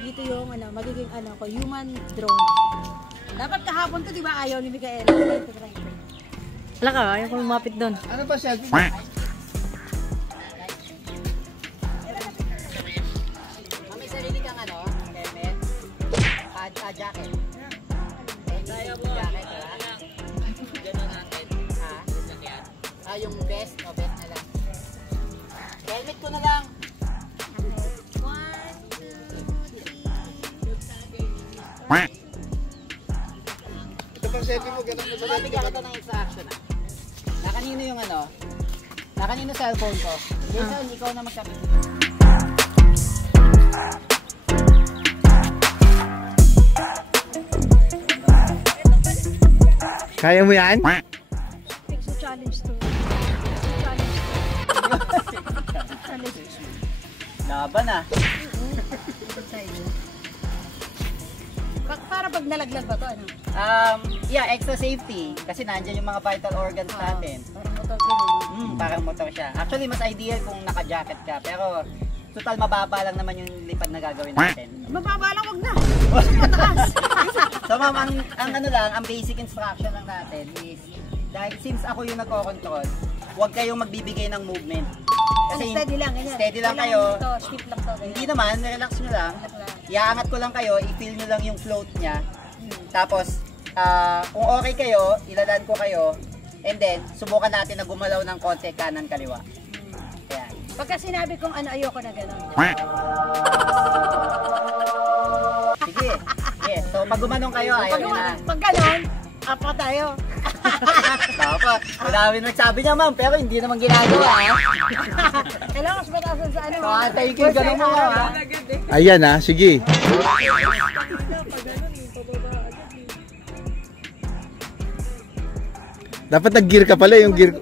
dito yung magiging ko, human drone. Dapat kahapon to, di ba? Ayaw ni Mikael. Wala ka, ayaw ko lumapit doon. Ano ba selfie? May sarili kang helmet? Jacket. Jacket, wala? Gano'n natin. Yung vest o vest na lang. Helmet ko na lang. 1, 2, 3. Ito pang selfie mo, ganun mo ba? Bigyan kita ng instruction Nakanino yung Nakanino cellphone ko. Jason, ikaw na magkapit. Kaya mo yan? Fix the challenge to. Laban Para pag nalaglag ba to, yeah, extra safety. Kasi nandyan yung mga vital organs natin. Parang motor ko. Parang motor siya. Actually, mas ideal kung naka-jacket ka. Pero, total mababa lang naman yung lipad na gagawin natin. Mababa lang, wag na. So ma'am, ang basic instruction lang natin is, dahil since ako yung nagko-control, huwag kayong magbibigay ng movement. Kasi steady lang, ganyan. Steady lang kayo. Steep lang to. Hindi naman, relax nyo lang. Iaangat ko lang kayo, i-feel nyo lang yung float niya. Tapos, kung okay kayo, ilalan ko kayo. And then, subukan natin na gumalaw ng konti kanan kaliwa. Ayan. Pagka sinabi kong ayoko na gano'n. Sige. Yes. So, pag gumanong kayo, ayaw nyo na. Pag gano'n, apa tayo. Tapos, madami nagsabi niya ma'am, pero hindi naman ginagawa. Kailangan mas matasan sa So, thank you, ganun mo ha. Ayan sige. Dapat nag-gear ka pala yung gear,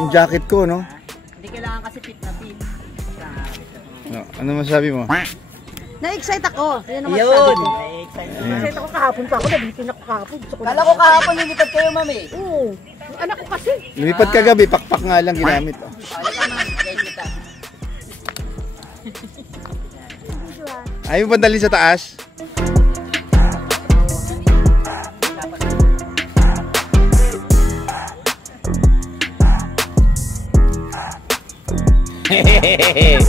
yung jacket ko, no? Hindi kailangan kasi fit na fit. Ano masabi mo? Na-excite ako. Yun! Na-excite ako kahapon pa ako. Nabitin ako kahapon. Kala ko kahapon lilipad kayo ma'am eh. Oo. Yung anak ko kasi. Lumipad ka gabi, pakpak nga lang ginamit. Alam ka ma'am, guys kita. Ayaw mo ba dalhin sa taas? Hehehehe.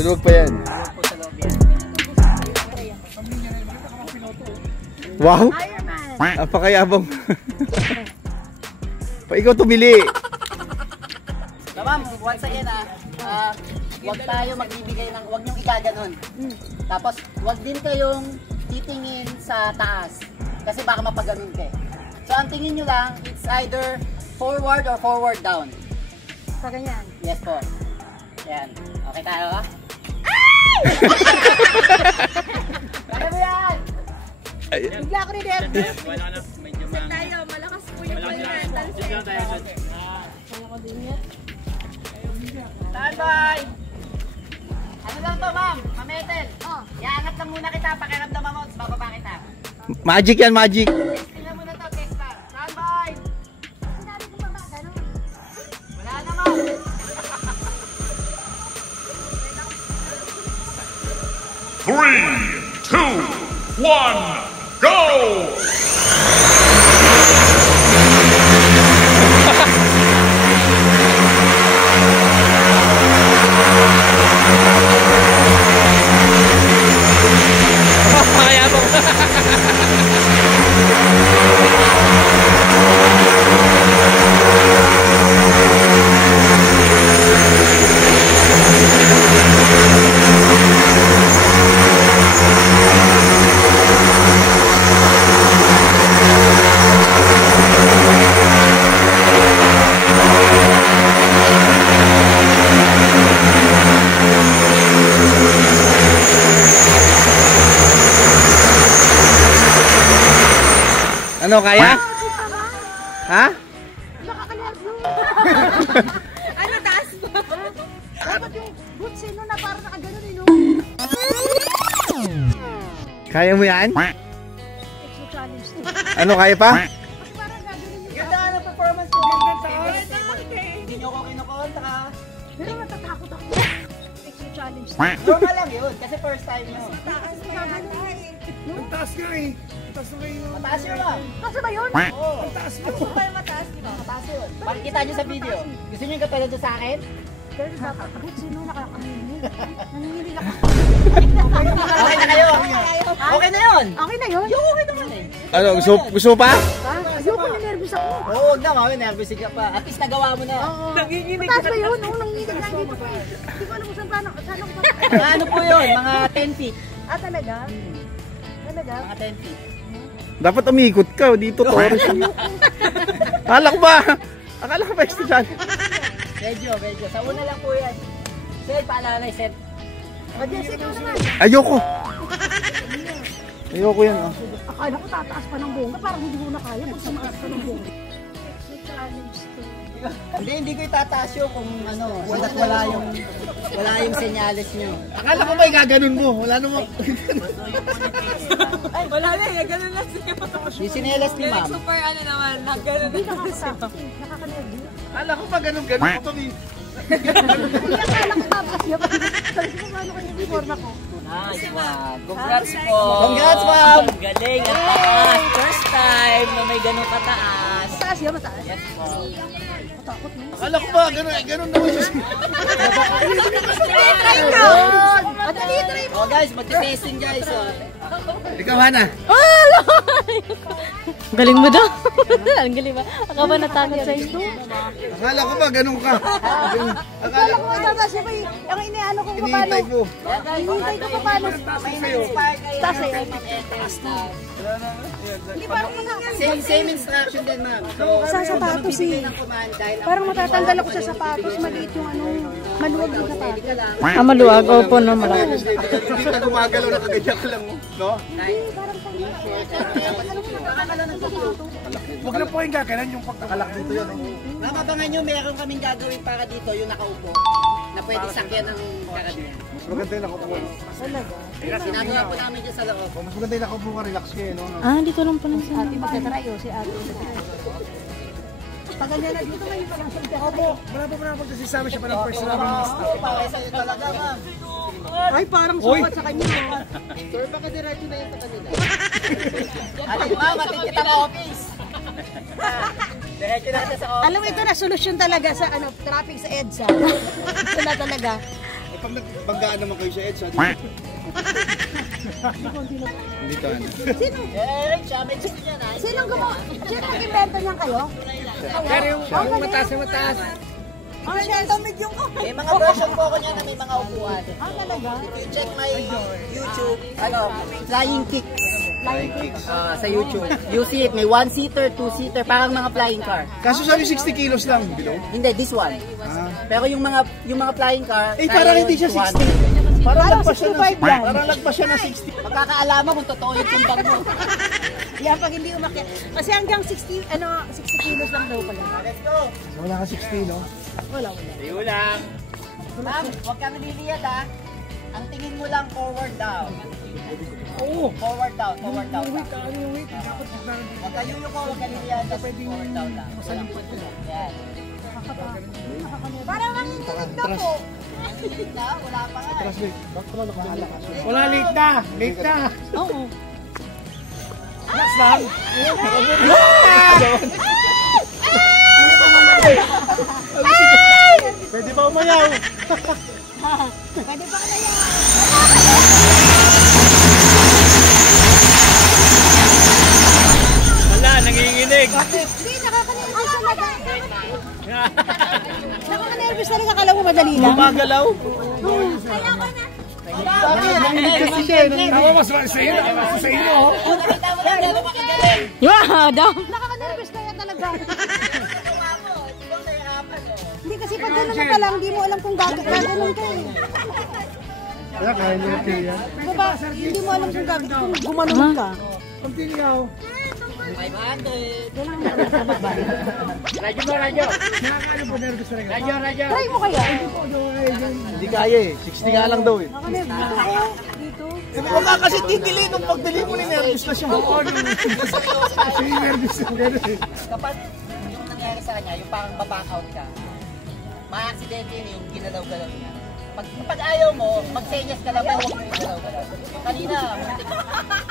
Lulog pa yan. Wow! Napakayabang. Pa ikaw tumili. So ma'am, once again huwag tayo magbibigay ng, huwag niyong ikaganon. Tapos, huwag din kayong titingin sa taas. Kasi baka mapaganon ka. So, ang tingin nyo lang, it's either forward or forward down. Sa ganyan. Yes po. Yan. Okay tayo ka? Kaya mo yan! Bigla ako ni Derby. Wala na, medyo Tayo, malakas po yung mental set. Kaya ko din yan. Standby! Ano lang to ma'am? Mametel. Iangat lang muna kita, pakiramdaman mo, tapos bababa kita. Magic yan, magic. Testing na muna to, test lang. Standby! Sinabi ko ba gano'n? Wala na ma'am. 3, 2, 1, go! Ano, kaya? Ha? Nakakaleryo. Ano, taas ba? Dapat yung boots no na parang nakaganon no? Kaya mo yan? Extra challenge to. Ano, kaya pa? Parang gagawin yung Ganda ng performance ko. Hindi nyo ako kinukontra. pero natatakot ako. Extra challenge. Normal lang yun, kasi first time nyo. Taas na Ang taas nga eh. Ang taas nga yun. Mataas yun lang. Kasi ba yun? Oo. Ang taas mo. Gusto kayo mataas, di ba? Mataas yun. Makikita nyo sa video. Gusto nyo yung katulad doon sa akin? Pero dapat, abot sino nakakaminig? Nanginginig ako. Okay na kayo. Okay na yun. Okay na yun? Yung okay naman eh. Ano, gusto mo pa? Ayoko na nervous ako. Oo, huwag na mami. Nervous ka pa. At least nagawa mo na. Mataas ba yun? Oo, nanginginig lang dito pa eh. Hindi ko alam kung saan paano. Saan ako pa? Mga ano po yun? Mga 10 feet. Ah, talaga? Talaga? Mga 10 feet. Dapat umikot ka dito, Torres. Akala ko ba estudyante? Medyo. Sa una lang po yan. Sir, paalala na set. O, Jess, ikaw naman. Ayoko yan, oh. Akala ko tataas pa ng bunga. Parang hindi mo na kaya pag sumaas pa ng bunga. Challenge to. Hindi ko itataas yun kung ano. Hanggat wala yung senyales nyo. Akala ko ba gaganon mo? Wala namang... Ay, wala na eh. Ganun lang siya. Yung sinelas ni ma'am. Super ano naman. Ganun Hindi nakakatakot. Nakakanervous. Akala ko ba ganon-ganon ko to, eh. Hindi akala ko tapos yun. Sabi ko paano kayo yung forma ko. Nice one. Congrats po. Congrats, ma'am. Galing. Ang taas. First time na may ganun kataas. Mataas yun, mataas. Yes po. Matakot mo. Akala ko ba ganon naman siya. Try ko! At try mo. Oh guys, mag-testing guys. Oh. Ikaw, Hana. Galing mo daw. Ang galing ba? Ako ba natakot sa ito? Akala ko ba ganon ka? Akala ko tataas yun. Ang iniano ko kung paano. Hinihintay ko. Hinihintay ko kung paano. May na-inspire kayo Taas na eh. mag-etest na. Hindi parang Same instruction din ma'am. So, Sa sapatos eh. Parang matatanggal ako sa sapatos. Maliit yung ano. Maluwag yung sapatos. Ah, maluwag. Opo, no, malaki. Hindi ka gumagalaw na kaganyan ka lang, no? Huwag na po yung gagalan yung pagkakalak dito yan. Makabangan nyo, meron kaming gagawin para dito, yung nakaupo, na pwede sakyan ng karamihan. Mas maganda yung nakupo. Sinagawa po namin dyan sa loob. Mas maganda yung nakupo ka, relax kayo, no? Ah, dito lang pala siya. Ate magtatry o si ate. Pag ganyan na dito may parang sa Opo, wala pa na pagkasisama siya pa ng first namin ng staff. Oo, para sa'yo talaga ma'am. Ay, parang sumat sa kanya. Sir, baka diretso na yun sa kanila. Alin ma'am, atin kita sa office. Diretso natin sa office. Alam mo, ito na, solusyon talaga sa ano traffic sa EDSA. Ito na talaga. Pag nagbanggaan naman kayo sa EDSA, dito, ano? Sino? Eric, siya may gusto niya na. Sino nag-invento niyan kayo? Pero yung mataas na mataas. Ang siya, tamid yung kamay. May mga version po ko niya na may mga upuan. Ah, talaga? If you check my YouTube, flying kick. Flying kick. Sa YouTube. You see it, may 1-seater, 2-seater, parang mga flying car. Kaso sabi 60 kilos lang, below. Hindi, this one. Pero yung mga flying car, Eh, parang hindi siya 60. Parang lagpas siya 65 yan. Parang lagpas siya ng 60. Magkakaalaman kung totoo yung tumbang mo. Yan, pag hindi umakyat. Kasi hanggang 60 kilos lang daw pala. Let's go. Wala ka 60, no? Wala. Tayo lang. Ma'am, huwag kang naliliyad ha. Ang tingin mo lang forward down. Oo. Forward down, forward down. Wait, wait. Dapat gitna. Huwag ka yun ko, huwag ka naliliyad. Forward down lang. Yan. Parang nanginginig na po. Na, wala pa nga. Wala, late na. Late na. Oo. Next lang. Pwede ba umayaw? Pwede ba kaya? Wala, nanginginig. Hindi, nakaka-nervous talaga. Nakaka-nervous talaga. Akala mo madali lang. Gumagalaw? Kaya ko na. Kasi siya, Tama, mas sa iyo. Sa iyo. Nakita mo lang, gano'n makagaling. Yeah, daw. Nakaka-nervous kaya talaga. Ibang nahirapan o. Hindi kasi pag gano'n na pala, hindi mo alam kung gano'n ka eh. Kaya kaya niya yan. Diba, hindi mo alam kung kung gumanon ka. Continue. 500. Radyo mo, radyo. Nakakaano po, nervous na rin. Radyo, radyo. Try mo kaya. Hindi kaya eh. 60 nga lang daw eh. Nakaka-nervous ako. Dito. Huwag ka kasi titili nung pagdali mo ni nervous na siya. Oo, kasi nervous na gano'n eh. Kapag yung nangyari sa kanya, yung parang baback out ka, ma-accident yun yung ginalaw-galaw niya. Pag ayaw mo, mag-senyas ka lang pero huwag mo galaw. Kanina,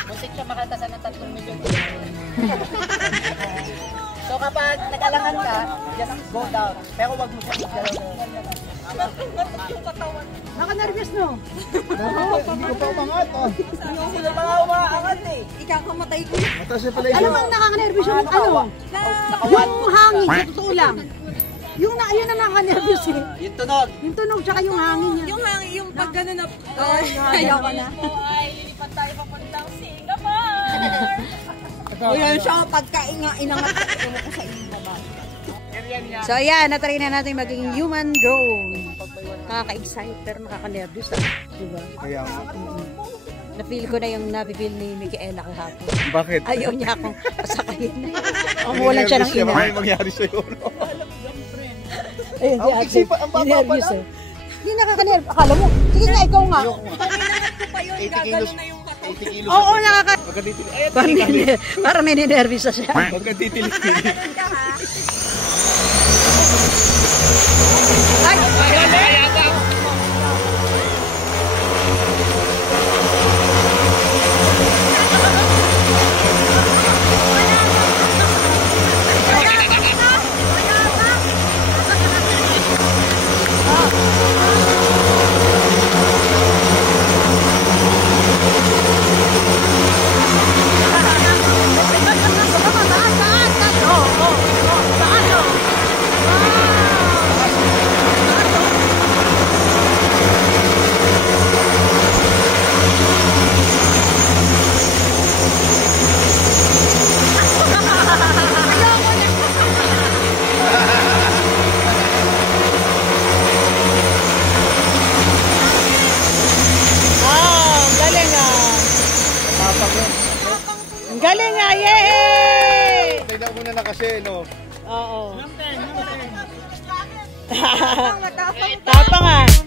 muntik siya makatasan ng 3 milyon. So kapag nag-alangan ka, just go down. Pero huwag mo siya galaw. Naka-nervous no? Hindi ko pa umangat. Ayoko na mga umaangat eh. Ikakamatay ko. Mataas na pala yun. Alam mo ang nakaka-nervous yung yung hangin, sa totoo lang. Yun ang nakaka-nervous eh. Yung tunog. Yung tunog tsaka yung hangin niya. Yung hangin, yung pag gano'n na... Kaya ka na. Ay, lilipat tayo papuntang Singapore! Ayan siya, pagka-inangat ko sa inyo ba. So ayan, natry na natin maging human drone. Nakaka-excite pero nakaka-nervous ah. Diba? Kaya nga. Na-feel ko na yung na-feel ni Micaela kahapon. Bakit? Ayaw niya akong pasakayin. Umulan siya ng ina. Ano mangyari sa'yo? Ayun, Ang isipan, ang baba pa nervous lang. eh. Hindi nakaka-nervous. Akala mo, sige nga, ikaw nga. pa yun, gagano na yung katawan. 80 kilos. Oo, nakaka... Pagkatitilis. Parang nininervous na siya. Pagkatitilis. Ang galing nga, yay! Tignan mo na kasi, no? Oo. Tapang ah.